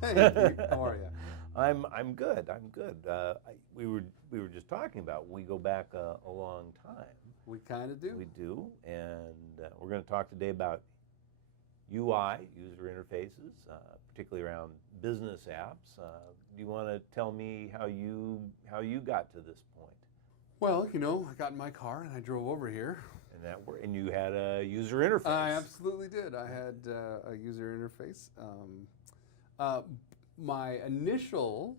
Hey, Pete, how are you? I'm good. I'm good. We were just talking about we go back a long time. We kind of do. We do, and we're going to talk today about UI, user interfaces, particularly around business apps. Do you want to tell me how you got to this point? Well, I got in my car and I drove over here. And you had a user interface. I absolutely did. I had a user interface. My initial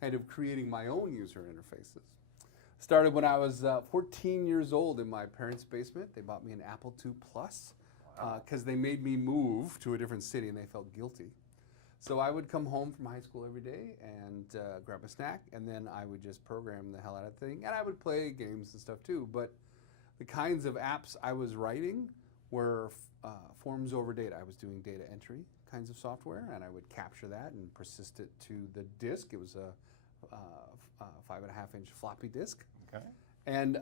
kind of creating my own user interfaces started when I was 14 years old in my parents' basement. They bought me an Apple II Plus because they made me move to a different city and they felt guilty. So I would come home from high school every day and grab a snack, and then I would just program the hell out of the thing, and I would play games and stuff too. But the kinds of apps I was writing were forms over data. I was doing data entry kinds of software, and I would capture that and persist it to the disk. It was a 5.5-inch floppy disk. Okay. And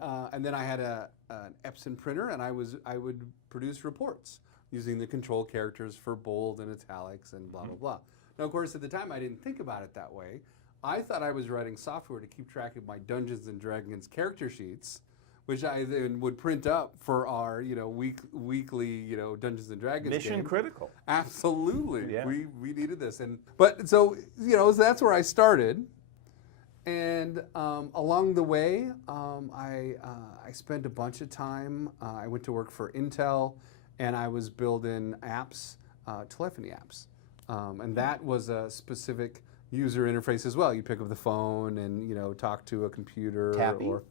then I had an Epson printer, and I would produce reports using the control characters for bold and italics and blah, blah, blah. Now, of course, at the time, I didn't think about it that way. I thought I was writing software to keep track of my Dungeons and Dragons character sheets, which I then would print up for our, weekly, Dungeons and Dragons Mission game. critical. Absolutely, Yeah. we needed this, but so that's where I started, and along the way, I spent a bunch of time. I went to work for Intel, and I was building apps, telephony apps, and that was a specific user interface as well. You pick up the phone and talk to a computer. Tappy? Or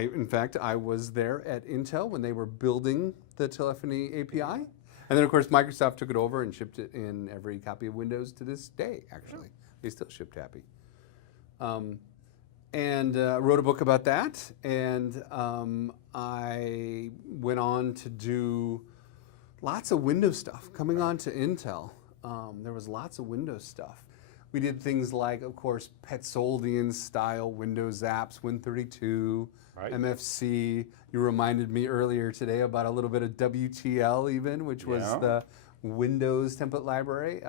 in fact, I was there at Intel when they were building the telephony API. And then, of course, Microsoft took it over and shipped it in every copy of Windows to this day, actually. They still ship Tappy. And wrote a book about that. And I went on to do lots of Windows stuff. Coming on to Intel, there was lots of Windows stuff. We did things like, of course, Petsoldian style Windows apps, Win32, Right. MFC. You reminded me earlier today about a little bit of WTL even, which was the Windows template library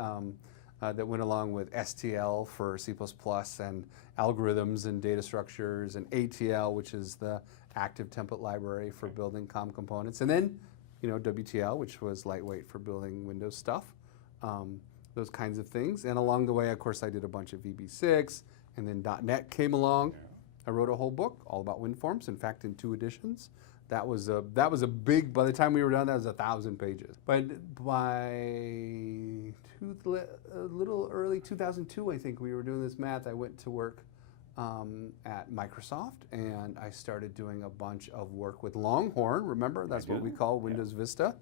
that went along with STL for C++ and algorithms and data structures, and ATL, which is the active template library for building COM components. And then, WTL, which was lightweight for building Windows stuff. Those kinds of things. And along the way, of course, I did a bunch of VB6, and then .NET came along. Yeah. I wrote a whole book all about WinForms, in fact, in 2 editions. That was a big, by the time we were done, that was 1,000 pages. But by a little early 2002, I think we were doing this math, I went to work at Microsoft, and I started doing a bunch of work with Longhorn. Remember, that's what we call Windows Vista.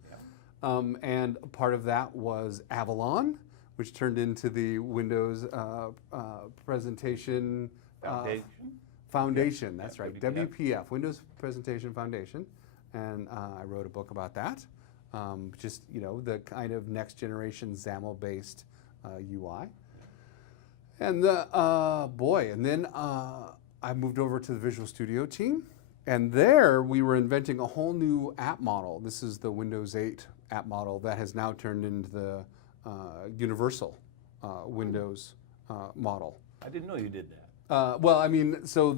Yeah. And part of that was Avalon, which turned into the Windows Presentation Foundation. That's right, WPF, Windows Presentation Foundation. And I wrote a book about that. Just, the kind of next generation XAML-based UI. And then I moved over to the Visual Studio team. And there we were inventing a whole new app model. This is the Windows 8 app model that has now turned into the universal Windows model. I didn't know you did that. So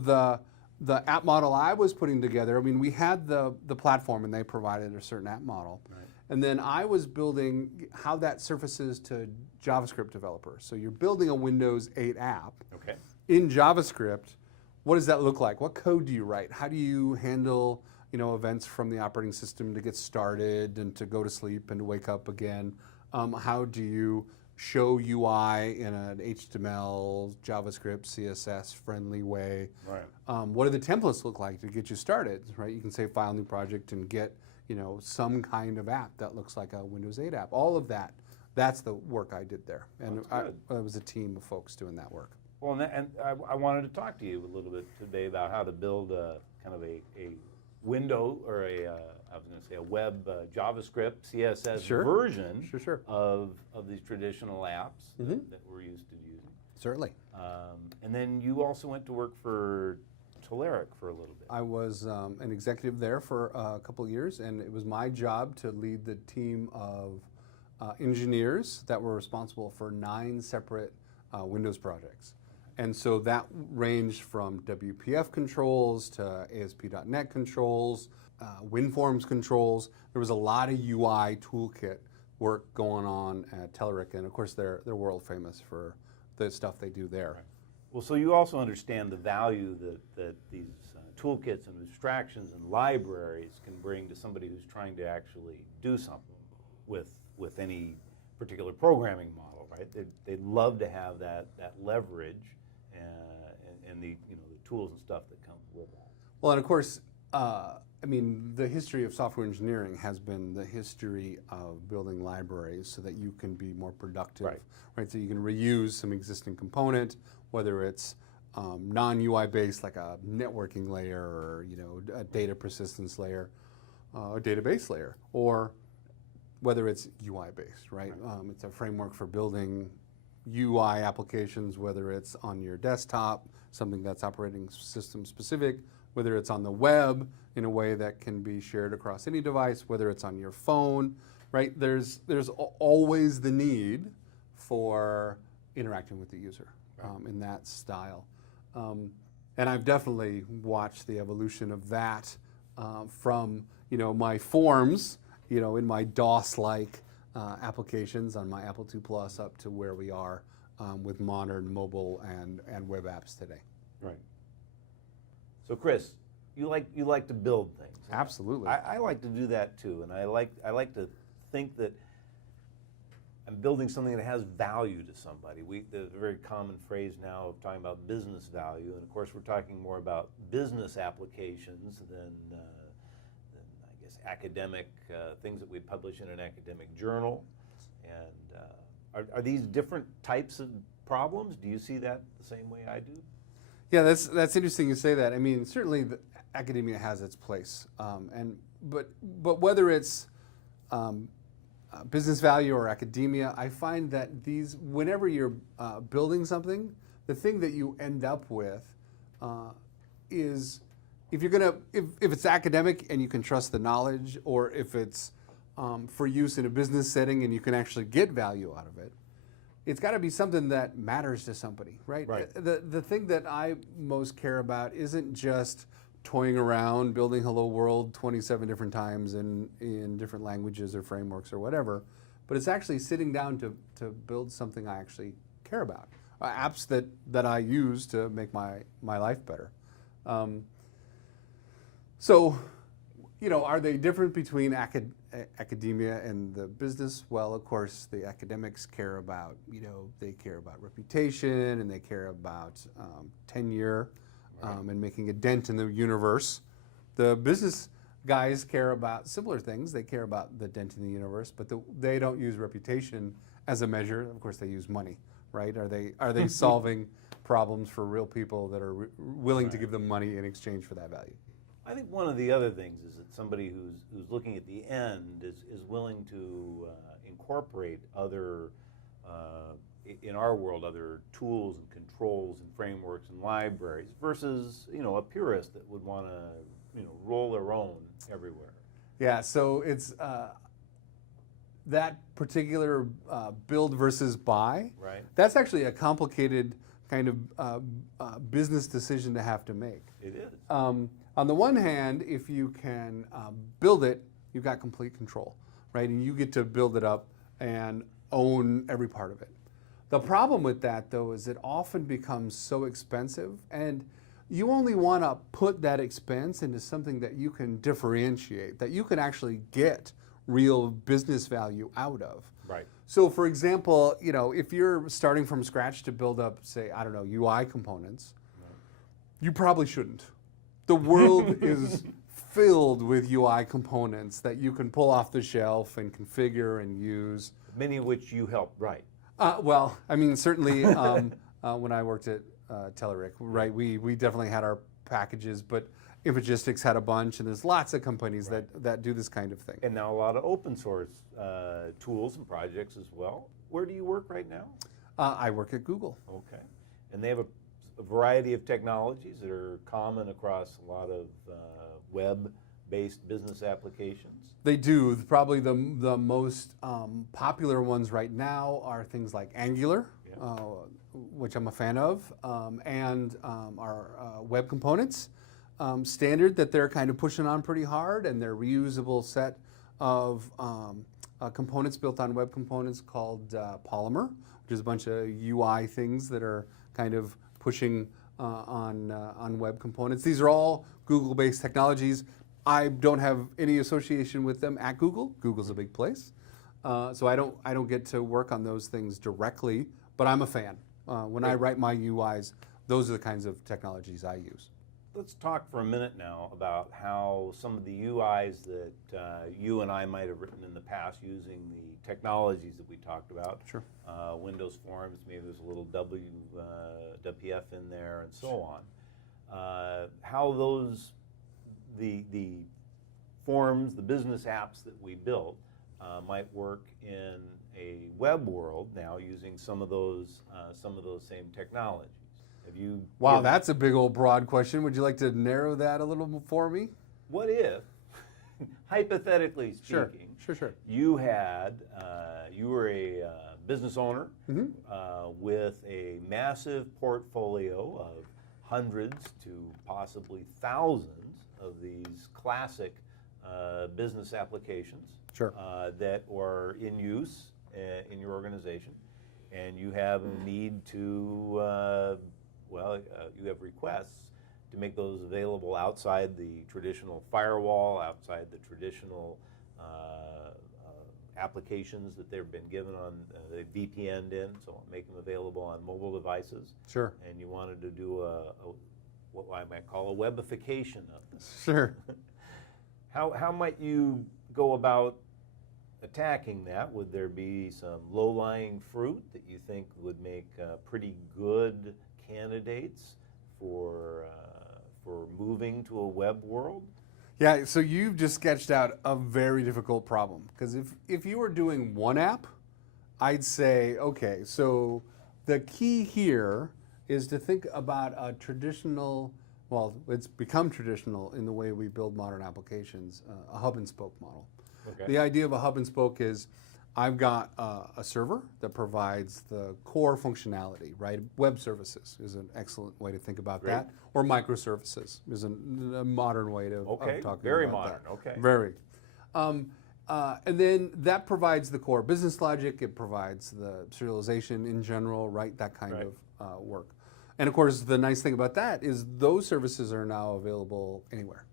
the app model I was putting together, we had the platform and they provided a certain app model. Right. And then I was building how that surfaces to JavaScript developers. So you're building a Windows 8 app in JavaScript. What does that look like? What code do you write? How do you handle events from the operating system to get started and to go to sleep and to wake up again? How do you show UI in an HTML, JavaScript, CSS friendly way? Right. What do the templates look like to get you started? Right. You can say file new project and get some kind of app that looks like a Windows 8 app. All of that. That's the work I did there, and I was a team of folks doing that work. Well, and I wanted to talk to you a little bit today about how to build a kind of a window or I was going to say a web JavaScript CSS version of these traditional apps that we're used to using. Certainly. And then you also went to work for Telerik for a little bit. I was an executive there for a couple of years, and it was my job to lead the team of engineers that were responsible for 9 separate Windows projects. And so that ranged from WPF controls to ASP.NET controls, WinForms controls. There was a lot of UI toolkit work going on at Telerik, and of course they're world famous for the stuff they do there. Right. Well, so you also understand the value that these toolkits and abstractions and libraries can bring to somebody who's trying to actually do something with any particular programming model, right? They'd love to have that leverage and the the tools and stuff that come with that. Well, and of course, I mean, the history of software engineering has been the history of building libraries so that you can be more productive, right? So you can reuse some existing component, whether it's non-UI based, like a networking layer, or a data persistence layer, a database layer, or whether it's UI based, right? It's a framework for building UI applications, whether it's on your desktop, something that's operating system specific, whether it's on the web in a way that can be shared across any device, whether it's on your phone, right? There's always the need for interacting with the user in that style. And I've definitely watched the evolution of that from my forms, in my DOS-like applications on my Apple II Plus up to where we are with modern mobile and web apps today. Right. So Chris, you like to build things. Absolutely. I like to do that too, and I like to think that I'm building something that has value to somebody. There's a very common phrase now of talking about business value, and of course we're talking more about business applications than I guess academic things that we publish in an academic journal. And are these different types of problems? Do you see that the same way I do? Yeah, that's interesting you say that. I mean, certainly academia has its place, but whether it's business value or academia, I find that whenever you're building something, the thing that you end up with is if it's academic and you can trust the knowledge, or if it's for use in a business setting and you can actually get value out of it, it's got to be something that matters to somebody, right? The thing that I most care about isn't just toying around, building Hello World 27 different times in different languages or frameworks or whatever, but it's actually sitting down to build something I actually care about, apps that I use to make my life better. So, are they different between academia and the business? Well, of course, the academics care about, they care about reputation, and they care about tenure and making a dent in the universe. The business guys care about similar things. They care about the dent in the universe, but they don't use reputation as a measure. Of course, they use money, right? Are they solving problems for real people that are willing to give them money in exchange for that value? I think one of the other things is that somebody who's looking at the end is willing to incorporate other, in our world, other tools and controls and frameworks and libraries versus a purist that would want to roll their own everywhere. Yeah, so it's that particular build versus buy. Right. That's actually a complicated kind of business decision to have to make. It is. On the one hand, if you can build it, you've got complete control, right? And you get to build it up and own every part of it. The problem with that, though, is it often becomes so expensive, and you only want to put that expense into something that you can differentiate, that you can actually get real business value out of. Right. So, for example, if you're starting from scratch to build up, say, I don't know, UI components, you probably shouldn't. The world is filled with UI components that you can pull off the shelf and configure and use. Many of which you helped write. Well, I mean, certainly when I worked at Telerik, right, we definitely had our packages, but Infogistics had a bunch, and there's lots of companies that do this kind of thing. And now a lot of open source tools and projects as well. Where do you work right now? I work at Google. Okay. And they have a variety of technologies that are common across a lot of web based business applications? They do. Probably the most popular ones right now are things like Angular, which I'm a fan of, and our web components. Standard that they're kind of pushing on pretty hard, and their reusable set of components built on web components called Polymer, which is a bunch of UI things that are kind of pushing on web components. These are all Google-based technologies. I don't have any association with them at Google. Google's a big place, so I don't get to work on those things directly. But I'm a fan. When I write my UIs, those are the kinds of technologies I use. Let's talk for a minute now about how some of the UIs that you and I might have written in the past using the technologies that we talked about. Sure. Windows Forms, maybe there's a little WPF in there and so on. How those, the forms, the business apps that we built might work in a web world now using some of those same technologies. Wow, that's a big old broad question. Would you like to narrow that a little for me? What if, hypothetically speaking, sure. you were a business owner with a massive portfolio of hundreds to possibly thousands of these classic business applications that are in use in your organization, and you have a need to you have requests to make those available outside the traditional firewall, outside the traditional applications that they've been given on the VPN in, so make them available on mobile devices. Sure. And you wanted to do what I might call a webification of them. Sure. How might you go about attacking that? Would there be some low-lying fruit that you think would make pretty good candidates for moving to a web world? Yeah, so you've just sketched out a very difficult problem, because if you were doing one app, I'd say, okay, so the key here is to think about a traditional, well, it's become traditional in the way we build modern applications, a hub and spoke model. Okay. The idea of a hub and spoke is I've got a server that provides the core functionality, right? Web services is an excellent way to think about that, or microservices is a modern way to talk about that. Very modern, okay. Very. And then that provides the core business logic, it provides the serialization in general, right? That kind of work. And of course, the nice thing about that is those services are now available anywhere,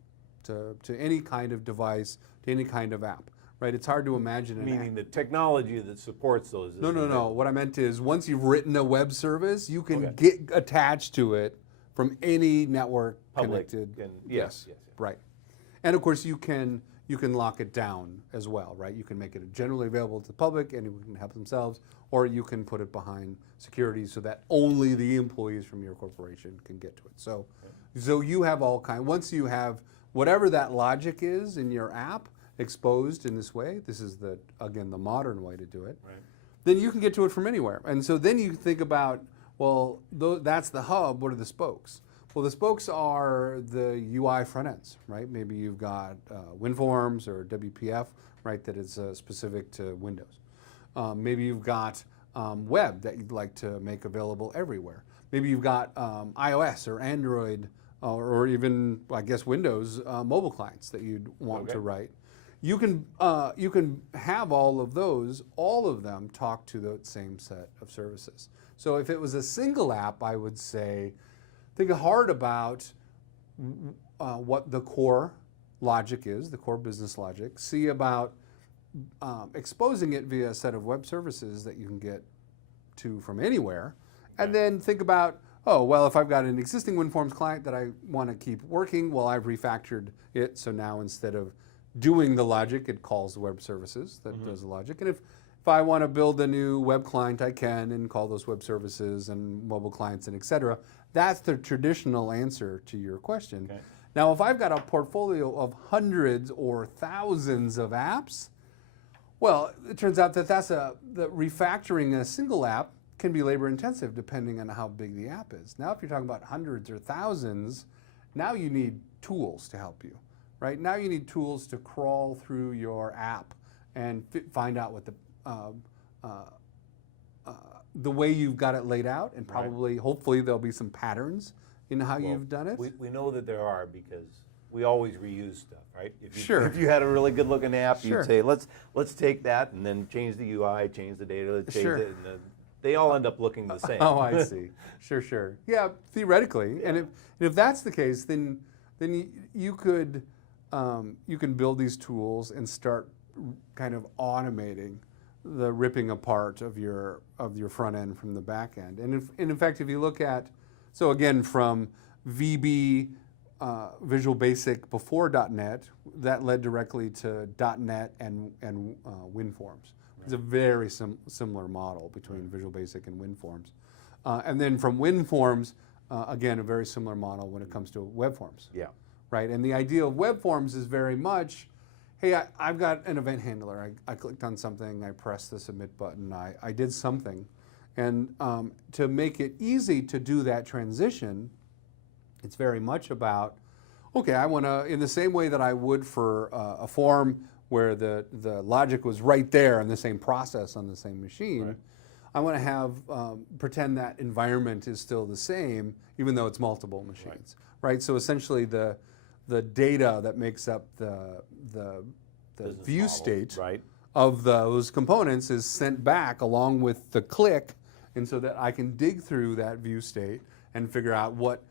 to any kind of device, to any kind of app. Right, it's hard to imagine. Meaning the technology that supports those. No. What I meant is once you've written a web service, you can get attached to it from any network connected. Yes. Right. And of course, you can lock it down as well, right? You can make it generally available to the public, anyone can help themselves, or you can put it behind security so that only the employees from your corporation can get to it. So you have all kinds. Once you have whatever that logic is in your app exposed in this way, this is the modern way to do it, then you can get to it from anywhere. And so then you think about, well, that's the hub, what are the spokes? Well, the spokes are the UI front ends, right? Maybe you've got WinForms or WPF, right, that is specific to Windows. Maybe you've got web that you'd like to make available everywhere. Maybe you've got iOS or Android or even, I guess, Windows mobile clients that you'd want to write. You can have all of those, all of them talk to the same set of services. So if it was a single app, I would say, think hard about what the core logic is, the core business logic. See about exposing it via a set of web services that you can get to from anywhere. And then think about, oh, well, if I've got an existing WinForms client that I want to keep working, well, I've refactored it, so now instead of doing the logic, it calls the web services that does the logic. And if I want to build a new web client, I can and call those web services and mobile clients and et cetera. That's the traditional answer to your question. Okay. Now, if I've got a portfolio of hundreds or thousands of apps, well, it turns out that that refactoring a single app can be labor intensive depending on how big the app is. Now, if you're talking about hundreds or thousands, now you need tools to help you. right? Now you need tools to crawl through your app and find out what the way you've got it laid out, and probably, hopefully, there'll be some patterns in how you've done it. We know that there are, because we always reuse stuff, right? If you had a really good looking app, you'd say, let's take that and then change the UI, change the data, change it, and then they all end up looking the same. Oh, I see. Sure. Yeah, theoretically, and if that's the case, then you could you can build these tools and start kind of automating the ripping apart of your front end from the back end. And in fact, if you look at, so again, from VB, Visual Basic before .NET, that led directly to .NET and WinForms. It's a very similar model between Visual Basic and WinForms. And then from WinForms, again, a very similar model when it comes to web forms. Yeah. Right, and the idea of web forms is very much, hey, I've got an event handler. I clicked on something, I pressed the submit button, I did something. And to make it easy to do that transition, it's very much about, okay, I want to, in the same way that I would for a form where the logic was right there in the same process on the same machine, I want to have, pretend that environment is still the same, even though it's multiple machines, right? So essentially the data that makes up the view state of those components is sent back along with the click, and so that I can dig through that view state and figure out what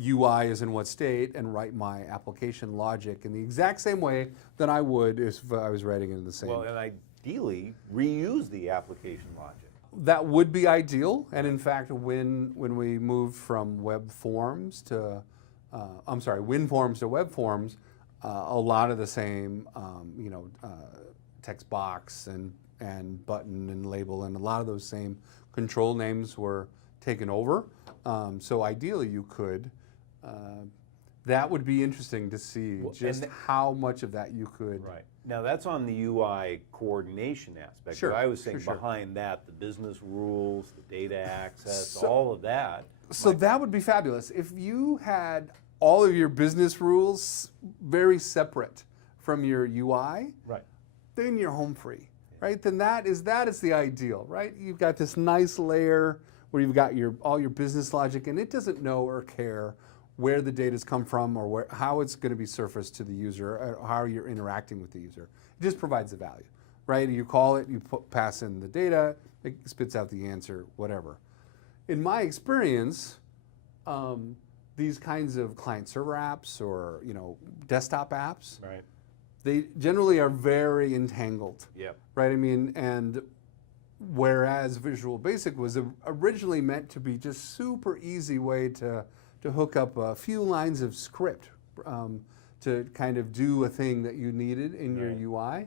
UI is in what state and write my application logic in the exact same way that I would if I was writing it in the same. Well, and ideally, reuse the application logic. That would be ideal, and in fact, when we moved from web forms to WinForms to web forms, a lot of the same, text box and button and label and a lot of those same control names were taken over. So ideally, you could. That would be interesting to see just how much of that you could. Right. Now that's on the UI coordination aspect. Sure. I was saying behind that, the business rules, the data access, all of that. So that would be fabulous. If you had all of your business rules very separate from your UI, then you're home free, right? Then that is the ideal, right? You've got this nice layer where you've got all your business logic, and it doesn't know or care where the data's come from or how it's going to be surfaced to the user, or how you're interacting with the user. It just provides the value, right? You call it, you pass in the data, it spits out the answer, whatever. In my experience, these kinds of client-server apps or desktop apps, they generally are very entangled, right? I mean, and whereas Visual Basic was originally meant to be just super easy way to hook up a few lines of script to kind of do a thing that you needed in your UI.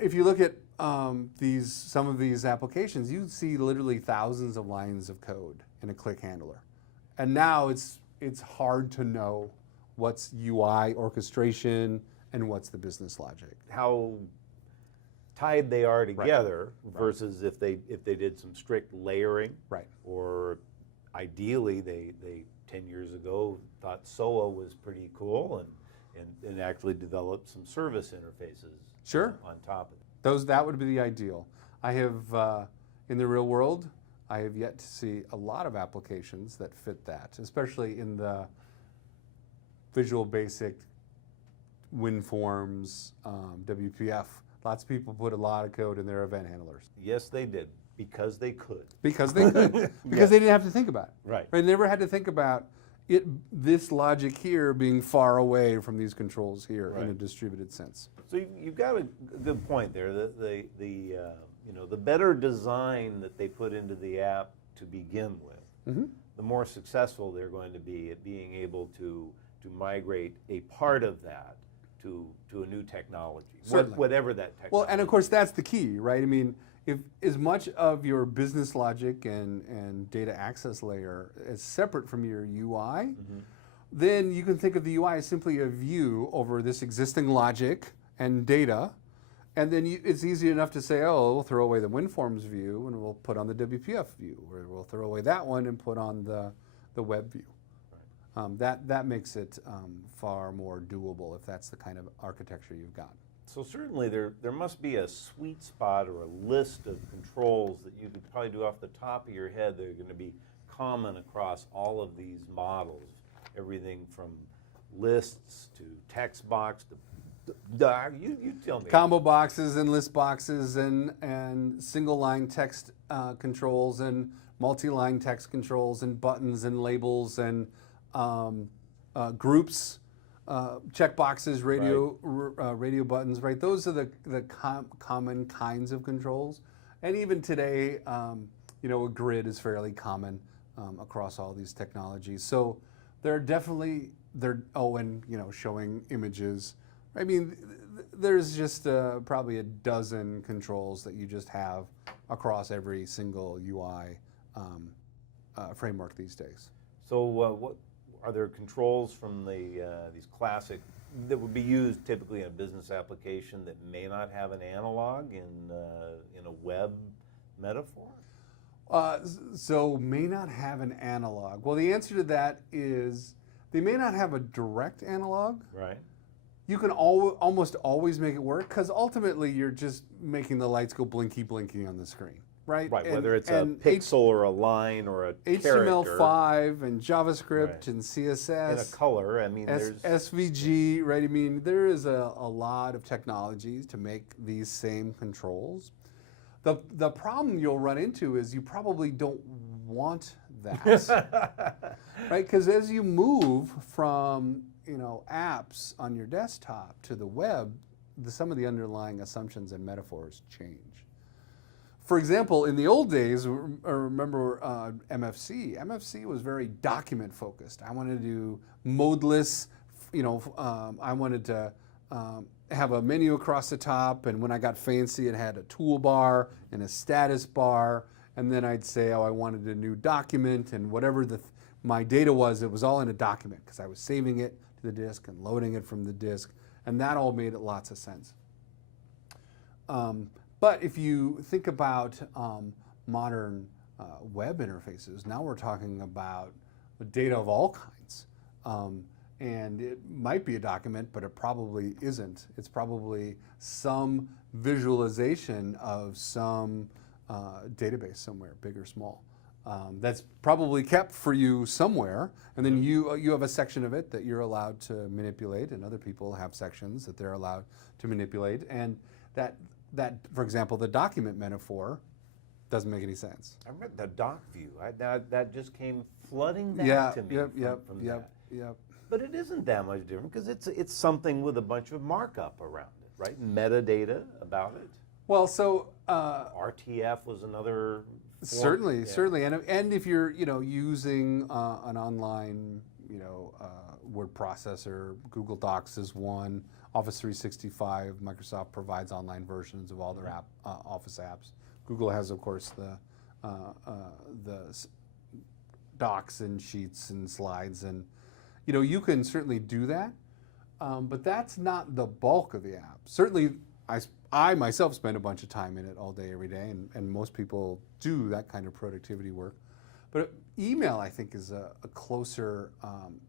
If you look at some of these applications, you see literally thousands of lines of code in a click handler. And now it's hard to know what's UI orchestration and what's the business logic. How tied they are together versus if they did some strict layering, or ideally they 10 years ago thought SOA was pretty cool and actually developed some service interfaces on top of it. That would be the ideal. I have in the real world, I have yet to see a lot of applications that fit that, especially in the Visual Basic, WinForms, WPF. Lots of people put a lot of code in their event handlers. Yes, they did, because they could. Because they could. Because they didn't have to think about it. Right. They never had to think about this logic here being far away from these controls here in a distributed sense. So you've got a good point there. The better design that they put into the app to begin with, the more successful they're going to be at being able to migrate a part of that to a new technology, whatever that technology. Well, and of course that's the key, right? I mean, if as much of your business logic and data access layer is separate from your UI, then you can think of the UI as simply a view over this existing logic and data, and then it's easy enough to say, oh, we'll throw away the WinForms view and we'll put on the WPF view, or we'll throw away that one and put on the web view. that makes it far more doable if that's the kind of architecture you've got. So certainly there must be a sweet spot or a list of controls that you could probably do off the top of your head that are going to be common across all of these models. Everything from lists to text box to you tell me. Combo boxes and list boxes and single line text controls and multi-line text controls and buttons and labels and groups, checkboxes, radio buttons, right? Those are the common kinds of controls. And even today, a grid is fairly common across all these technologies. So they're definitely, showing images. I mean, there's just probably a dozen controls that you just have across every single UI framework these days. So what are there controls from these classic that would be used typically in a business application that may not have an analog in a web metaphor? So may not have an analog. Well, the answer to that is they may not have a direct analog. Right. You can almost always make it work because ultimately you're just making the lights go blinky blinky on the screen, right? Right, whether it's a pixel or a line or a HTML5 and JavaScript and CSS. And a color, I mean there's SVG, right? I mean there is a lot of technologies to make these same controls. The problem you'll run into is you probably don't want that, right? Because as you move from apps on your desktop to the web, some of the underlying assumptions and metaphors change. For example, in the old days, remember MFC. MFC was very document focused. I wanted to do modeless, I wanted to have a menu across the top, and when I got fancy, it had a toolbar and a status bar, and then I'd say, I wanted a new document, and whatever my data was, it was all in a document because I was saving it to the disk and loading it from the disk, and that all made lots of sense. But if you think about modern web interfaces, now we're talking about data of all kinds. And it might be a document, but it probably isn't. It's probably some visualization of some database somewhere, big or small. That's probably kept for you somewhere, and then you have a section of it that you're allowed to manipulate, and other people have sections that they're allowed to manipulate. And that for example, the document metaphor doesn't make any sense. I remember the doc view. That just came flooding back to me from that. Yep. But it isn't that much different because it's something with a bunch of markup around it, right? Metadata about it. Well, so RTF was another form. Certainly, and if you're using an online word processor, Google Docs is one. Office 365, Microsoft provides online versions of all their Office apps. Google has, of course, the docs and sheets and slides, and you can certainly do that, but that's not the bulk of the app. Certainly, I myself spend a bunch of time in it all day, every day, and most people do that kind of productivity work. But email, I think, is a closer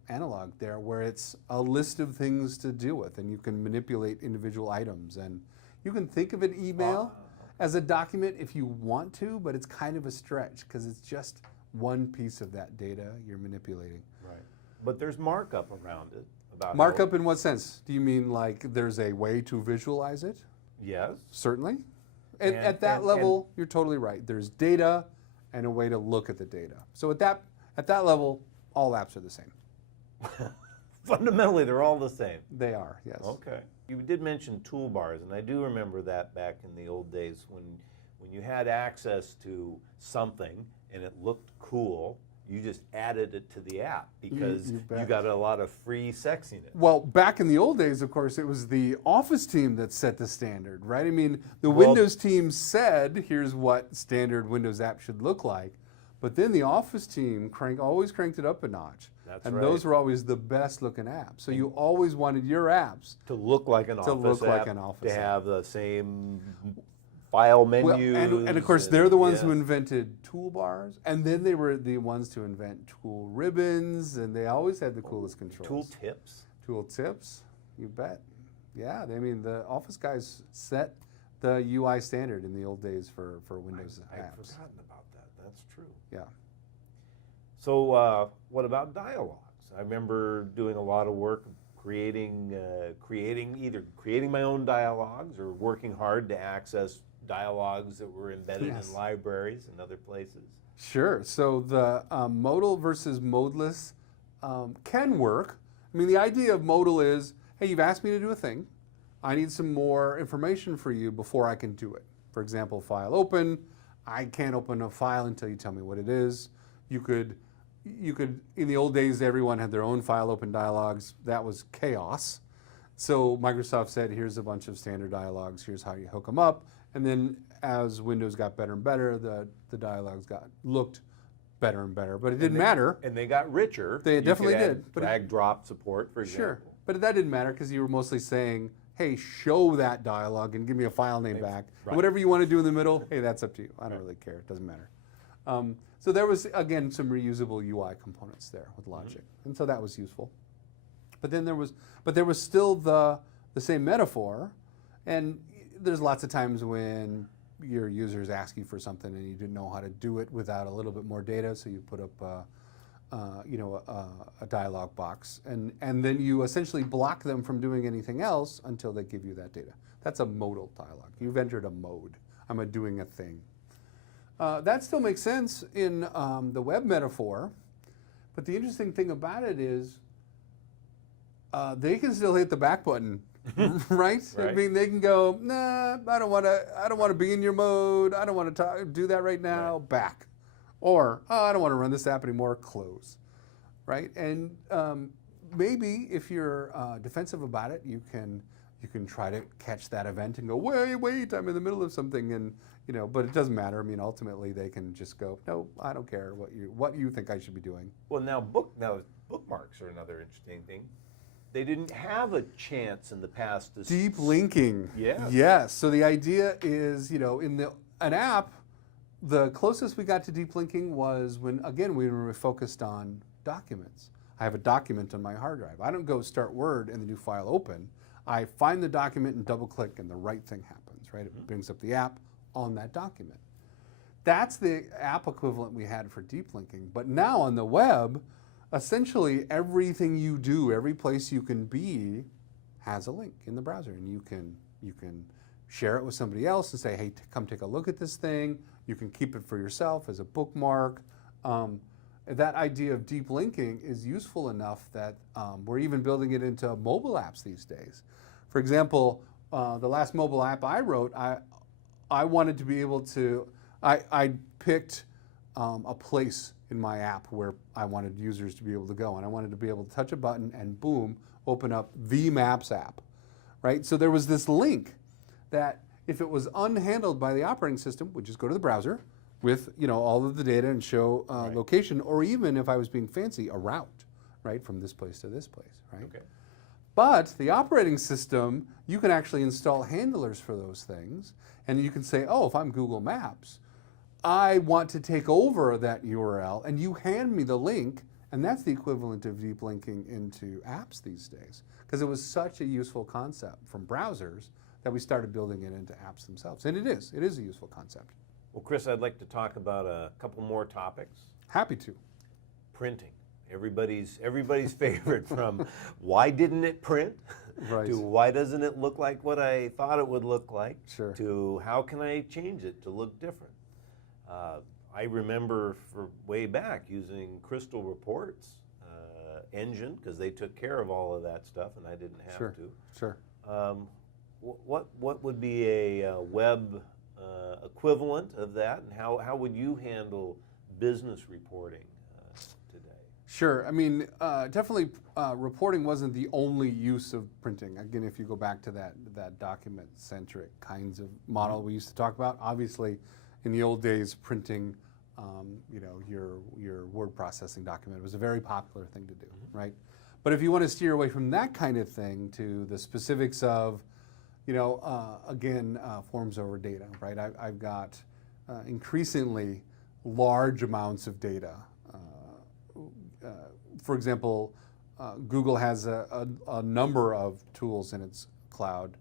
analog there, where it's a list of things to deal with, and you can manipulate individual items. And you can think of an email as a document if you want to, but it's kind of a stretch because it's just one piece of that data you're manipulating. Right. But there's markup around it. Markup in what sense? Do you mean like there's a way to visualize it? Yes. Certainly. And at that level, you're totally right. There's data and a way to look at the data. So at that level, all apps are the same. Fundamentally, they're all the same. They are, yes. Okay. You did mention toolbars, and I do remember that back in the old days when you had access to something and it looked cool, you just added it to the app because you got a lot of free sexiness. Well, back in the old days, of course, it was the Office team that set the standard, right? I mean, the Windows team said, here's what standard Windows app should look like, but then the Office team always cranked it up a notch. That's and right. Those were always the best looking apps. So you always wanted your apps to look like an Office app, to have the same file menus. Well, and of course, they're the ones who invented toolbars, and then they were the ones to invent tool ribbons, and they always had the coolest controls. Tooltips. Tooltips, you bet. Yeah, I mean, the Office guys set the UI standard in the old days for Windows apps. I'd forgotten about that. That's true. Yeah. So what about dialogues? I remember doing a lot of work creating either creating my own dialogues or working hard to access dialogues that were embedded in libraries and other places. Sure. So the modal versus modeless can work. I mean, the idea of modal is, hey, you've asked me to do a thing. I need some more information for you before I can do it. For example, file open. I can't open a file until you tell me what it is. You could, in the old days, everyone had their own file open dialogues. That was chaos. So Microsoft said, here's a bunch of standard dialogues. Here's how you hook them up. And then as Windows got better and better, the dialogues looked better and better. But it didn't matter. And they got richer. They definitely did. Drag drop support, for example. Sure. But that didn't matter because you were mostly saying, hey, show that dialogue and give me a file name back. And whatever you want to do in the middle, hey, that's up to you. I don't really care. It doesn't matter. So there was, again, some reusable UI components there with logic. And so that was useful. But then there was still the same metaphor. And there's lots of times when your users ask you for something and you didn't know how to do it without a little bit more data, so you put up a dialog box, and then you essentially block them from doing anything else until they give you that data. That's a modal dialog. You've entered a mode. I'm doing a thing. That still makes sense in the web metaphor, but the interesting thing about it is they can still hit the back button. Right? I mean, they can go, nah, I don't want to be in your mode. I don't want to do that right now. Back. Or, oh, I don't want to run this app anymore. Close. Right? And maybe if you're defensive about it, you can try to catch that event and go, wait, I'm in the middle of something, and but it doesn't matter. I mean, ultimately they can just go, no, I don't care what you think I should be doing. Well, now bookmarks are another interesting thing. They didn't have a chance in the past to deep linking. Yeah. Yes. So the idea is, in an app, the closest we got to deep linking was when we were focused on documents. I have a document on my hard drive. I don't go start Word and the new file open. I find the document and double click and the right thing happens, right? It brings up the app on that document. That's the app equivalent we had for deep linking. But now on the web, essentially everything you do, every place you can be, has a link in the browser, and you can share it with somebody else and say, hey, come take a look at this thing. You can keep it for yourself as a bookmark. That idea of deep linking is useful enough that we're even building it into mobile apps these days. For example, the last mobile app I wrote, I wanted to be able to, I picked a place in my app where I wanted users to be able to go, and I wanted to be able to touch a button and boom, open up the Maps app, right? So there was this link that if it was unhandled by the operating system, would just go to the browser with all of the data and show location, or even if I was being fancy, a route, right, from this place to this place, right? Okay. But the operating system, you can actually install handlers for those things, and you can say, oh, if I'm Google Maps, I want to take over that URL, and you hand me the link, and that's the equivalent of deep linking into apps these days, because it was such a useful concept from browsers that we started building it into apps themselves. And it is a useful concept. Well, Chris, I'd like to talk about a couple more topics. Happy to. Printing. Everybody's favorite, from why didn't it print, to why doesn't it look like what I thought it would look like, to how can I change it to look different. I remember for way back using Crystal Reports engine, because they took care of all of that stuff and I didn't have to. Sure. What would be a web equivalent of that, and how would you handle business reporting today? Sure. I mean, definitely reporting wasn't the only use of printing. Again, if you go back to that document-centric kinds of model we used to talk about, obviously in the old days, printing your word processing document was a very popular thing to do, right? But if you want to steer away from that kind of thing to the specifics of, again, forms over data, right? I've got increasingly large amounts of data. For example, Google has a number of tools in its cloud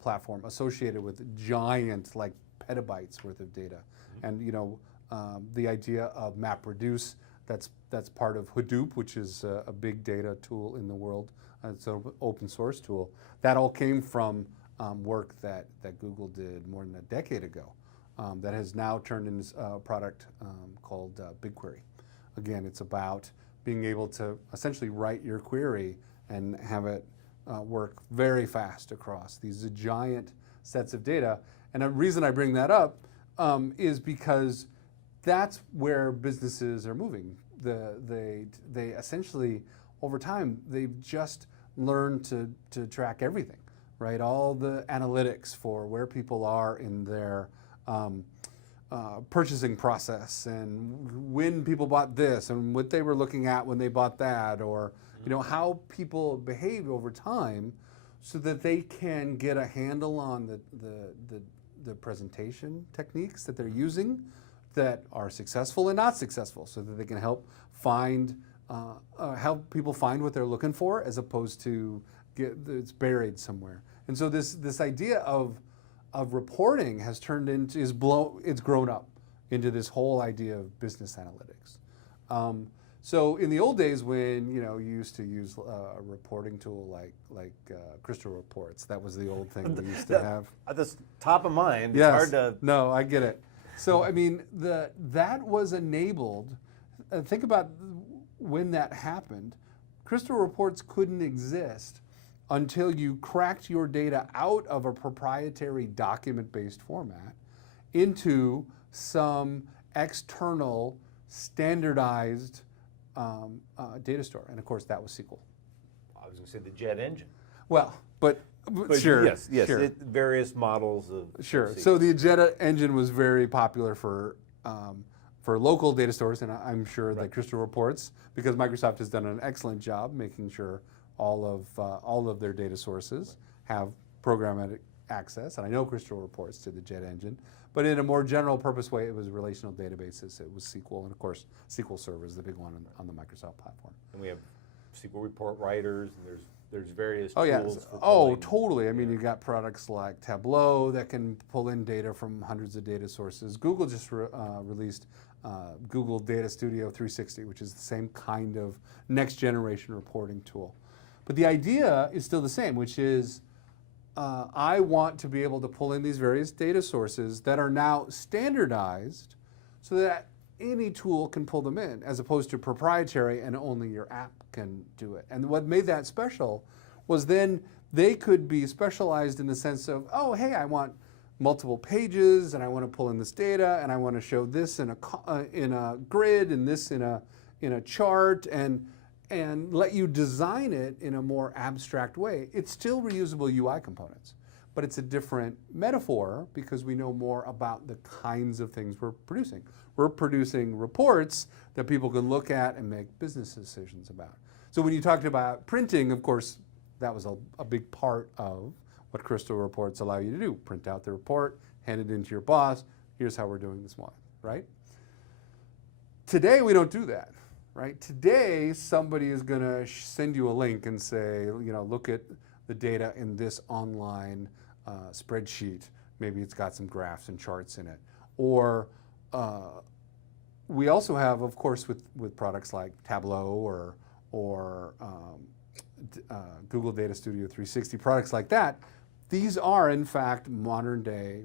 platform associated with giant, like petabytes worth of data. And the idea of MapReduce, that's part of Hadoop, which is a big data tool in the world. It's an open source tool. That all came from work that Google did more than a decade ago that has now turned into a product called BigQuery. Again, it's about being able to essentially write your query and have it work very fast across these giant sets of data. And the reason I bring that up is because that's where businesses are moving. They essentially, over time, they've just learned to track everything, right? All the analytics for where people are in their purchasing process, and when people bought this, and what they were looking at when they bought that, or how people behave over time, so that they can get a handle on the presentation techniques that they're using that are successful and not successful, so that they can help people find what they're looking for, as opposed to it's buried somewhere. And so this idea of reporting has turned into, it's grown up into this whole idea of business analytics. So in the old days, when you used to use a reporting tool like Crystal Reports, that was the old thing we used to have. At the top of mind, Yes. it's hard to... No, I get it. So I mean, that was enabled. Think about when that happened. Crystal Reports couldn't exist until you cracked your data out of a proprietary document-based format into some external standardized data store. And of course, that was SQL. I was going to say the jet engine. Well, but sure. Yes, sure. Various models of... Sure. of So the Jetta engine was very popular for local data stores, and I'm sure that Crystal Reports, because Microsoft has done an excellent job making sure all of their data sources have programmatic access, and I know Crystal Reports to the Jet engine, but in a more general purpose way, it was relational databases, it was SQL, and of course, SQL Server is the big one on the Microsoft platform. And we have SQL report writers, and there's various tools. Yes. Totally. I mean, you've got products like Tableau that can pull in data from hundreds of data sources. Google just released Google Data Studio 360, which is the same kind of next generation reporting tool. But the idea is still the same, which is I want to be able to pull in these various data sources that are now standardized so that any tool can pull them in, as opposed to proprietary and only your app can do it. And what made that special was then they could be specialized in the sense of, oh, hey, I want multiple pages, and I want to pull in this data, and I want to show this in a grid, and this in a chart, and let you design it in a more abstract way. It's still reusable UI components, but it's a different metaphor because we know more about the kinds of things we're producing. We're producing reports that people can look at and make business decisions about. So when you talked about printing, of course, that was a big part of what Crystal Reports allow you to do. Print out the report, hand it into your boss, here's how we're doing this one, right? Today, we don't do that. Right? Today, somebody is going to send you a link and say, look at the data in this online spreadsheet. Maybe it's got some graphs and charts in it. Or we also have, of course, with products like Tableau or Google Data Studio 360, products like that, these are, in fact, modern day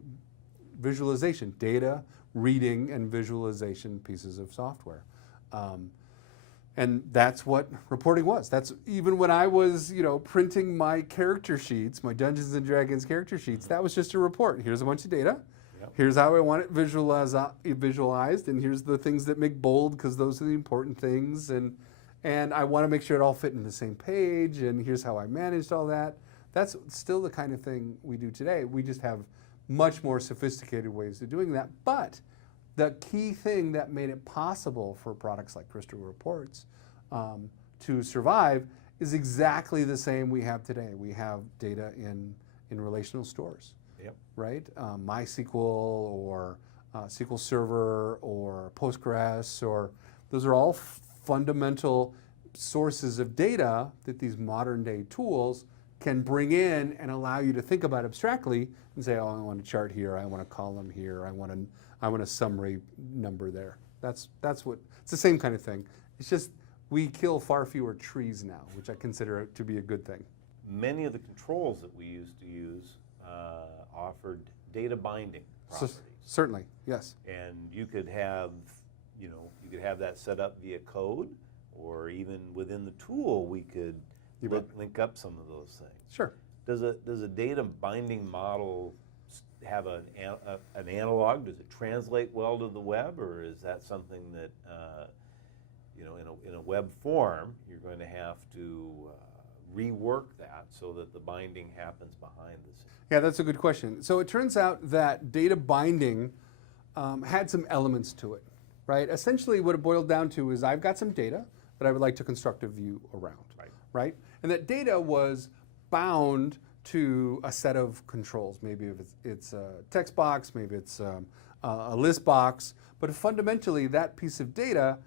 visualization, data reading and visualization pieces of software. And that's what reporting was. That's even when I was, printing my character sheets, my Dungeons and Dragons character sheets, that was just a report. Here's a bunch of data. Yep. Here's how I want it visualized, and here's the things that make bold because those are the important things. And I want to make sure it all fit in the same page, and here's how I managed all that. That's still the kind of thing we do today. We just have much more sophisticated ways of doing that. But the key thing that made it possible for products like Crystal Reports to survive is exactly the same we have today. We have data in in relational stores, Yep. right? MySQL or SQL Server or Postgres, or those are all fundamental sources of data that these modern day tools can bring in and allow you to think about abstractly and say, oh, I want a chart here, I want a column here, I want a summary number there. That's what, it's the same kind of thing. It's just we kill far fewer trees now, which I consider to be a good thing. Many of the controls that we used to use offered data binding properties. Certainly, yes. And you could have, you could have that set up via code, or even within the tool, we could link up some of those things. Sure. Does a data binding model have an analog? Does it translate well to the web, or is that something that, in a web form, you're going to have to rework that so that the binding happens behind the scenes? Yeah, that's a good question. So it turns out that data binding had some elements to it, right? Essentially what it boiled down to is I've got some data that I would like to construct a view around, right? And that data was bound to a set of controls. Maybe if it's a text box, maybe it's a list box, but fundamentally that piece of data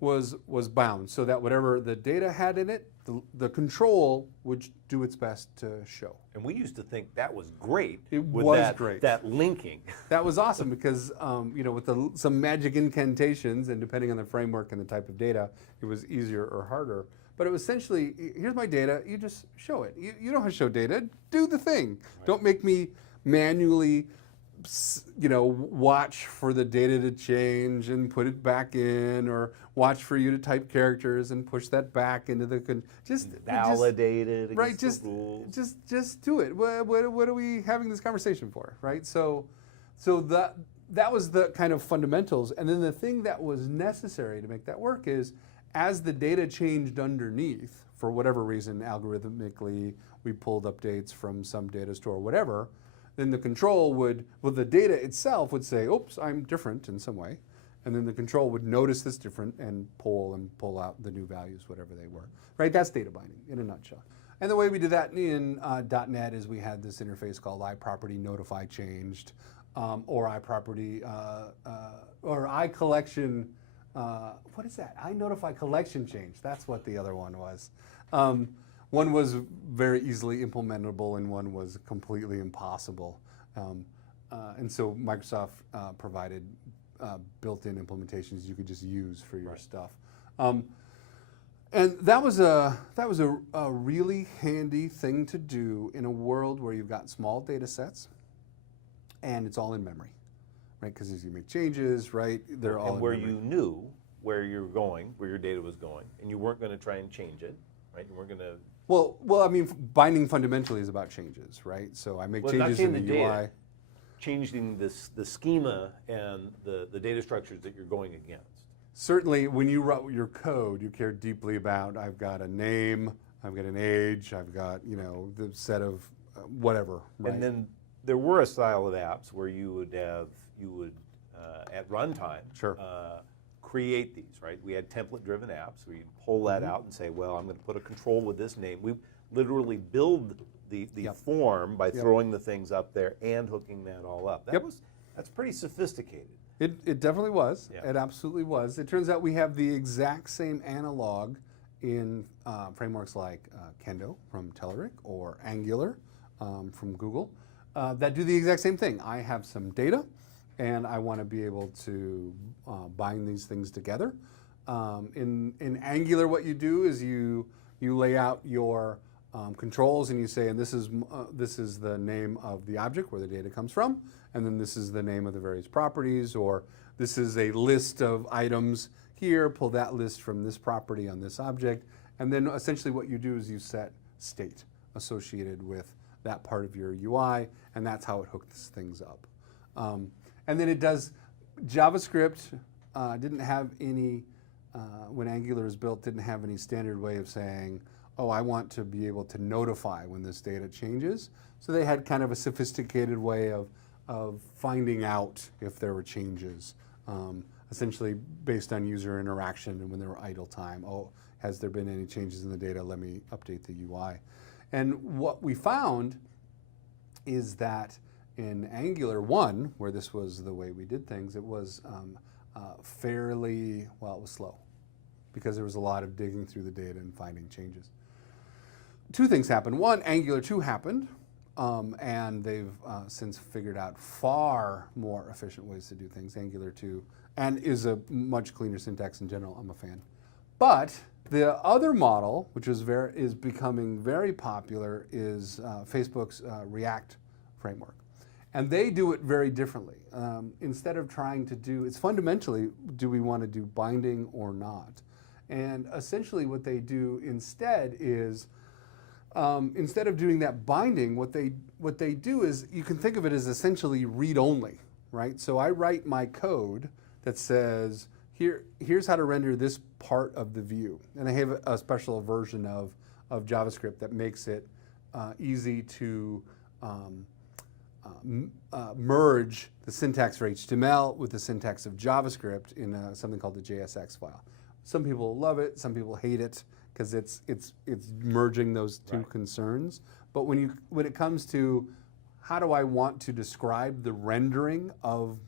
was bound so that whatever the data had in it, the control would do its best to show. And we used to think that was great. It was great. That linking. That was awesome because, with some magic incantations, and depending on the framework and the type of data, it was easier or harder. But it was essentially, here's my data, you just show it. You don't have to show data, do the thing. Right. Don't make me manually watch for the data to change and put it back in, or watch for you to type characters and push that back into the just validate it. Right, just do it. What are we having this conversation for, right? So that was the kind of fundamentals, and then the thing that was necessary to make that work is as the data changed underneath, for whatever reason, algorithmically, we pulled updates from some data store, whatever, then the control the data itself would say, oops, I'm different in some way. And then the control would notice this different and pull out the new values, whatever they were. Right, that's data binding in a nutshell. And the way we did that in .NET is we had this interface called iProperty notify changed, or iProperty, or iCollection, what is that? iNotify collection change, that's what the other one was. One was very easily implementable and one was completely impossible. And so Microsoft provided built-in implementations you could just use for your stuff. And that was a really handy thing to do in a world where you've got small data sets and it's all in memory, right? Because as you make changes, right, they're all in memory. You knew where you're going, where your data was going, and you weren't going to try and change it, right? You weren't going to... Well, I mean, binding fundamentally is about changes, right? So I make changes in the UI. Data, changing the schema and the data structures that you're going against. Certainly, when you write your code, you care deeply about, I've got a name, I've got an age, I've got, the set of whatever, right? And then there were a style of apps where you would at runtime, sure. Create these, right? We had template-driven apps where you pull that out and say, well, I'm going to put a control with this name. We literally build the form by throwing the things up there and hooking that all up. That's pretty sophisticated. It definitely was. Yeah. It absolutely was. It turns out we have the exact same analog in frameworks like Kendo from Telerik or Angular from Google that do the exact same thing. I have some data and I want to be able to bind these things together. In Angular, what you do is you lay out your controls and you say, and this is the name of the object where the data comes from, and then this is the name of the various properties, or this is a list of items here, pull that list from this property on this object, and then essentially what you do is you set state associated with that part of your UI, and that's how it hooks things up. And then it does, JavaScript didn't have any, when Angular was built, didn't have any standard way of saying, oh, I want to be able to notify when this data changes. So they had kind of a sophisticated way of finding out if there were changes, essentially based on user interaction and when there were idle time. Oh, has there been any changes in the data? Let me update the UI. And what we found is that in Angular 1, where this was the way we did things, it was fairly, well, it was slow because there was a lot of digging through the data and finding changes. Two things happened. One, Angular 2 happened, and they've since figured out far more efficient ways to do things, Angular 2, and is a much cleaner syntax in general. I'm a fan. But the other model, which is becoming very popular, is Facebook's React framework. And they do it very differently. Instead of trying to do, it's fundamentally, do we want to do binding or not? And essentially what they do instead is, instead of doing that binding, what they do is, you can think of it as essentially read-only, right? So I write my code that says, here's how to render this part of the view. And I have a special version of JavaScript that makes it easy to merge the syntax for HTML with the syntax of JavaScript in something called the JSX file. Some people love it, some people hate it, because it's merging those two concerns. But when it comes to how do I want to describe the rendering of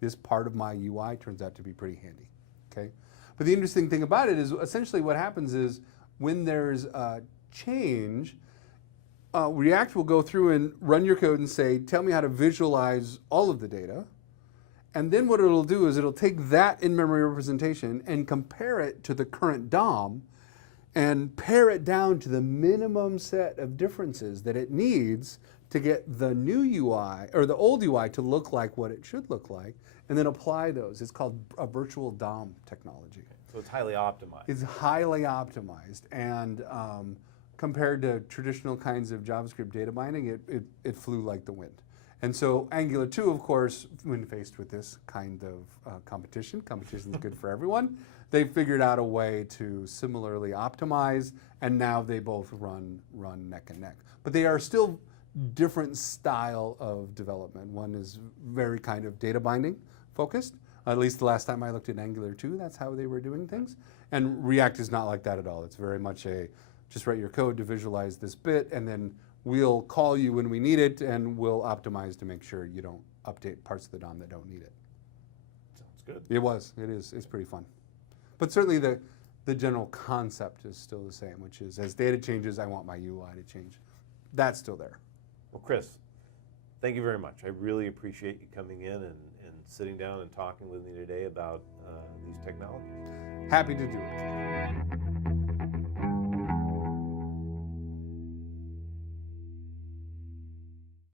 this part of my UI, turns out to be pretty handy. Okay, but the interesting thing about it is essentially what happens is when there's a change, React will go through and run your code and say, tell me how to visualize all of the data. And then what it'll do is it'll take that in-memory representation and compare it to the current DOM and pare it down to the minimum set of differences that it needs to get the new UI, or the old UI, to look like what it should look like, and then apply those. It's called a virtual DOM technology. So it's highly optimized. It's highly optimized, and compared to traditional kinds of JavaScript data binding, it flew like the wind. And so Angular 2, of course, when faced with this kind of competition is good for everyone, they figured out a way to similarly optimize, and now they both run neck and neck. But they are still different style of development. One is very kind of data binding focused. At least the last time I looked at Angular 2, that's how they were doing things. And React is not like that at all. It's very much just write your code to visualize this bit, and then we'll call you when we need it, and we'll optimize to make sure you don't update parts of the DOM that don't need it. Sounds good. It is. It's pretty fun. But certainly the general concept is still the same, which is as data changes, I want my UI to change. That's still there. Well, Chris, thank you very much. I really appreciate you coming in and sitting down and talking with me today about these technologies. Happy to do it.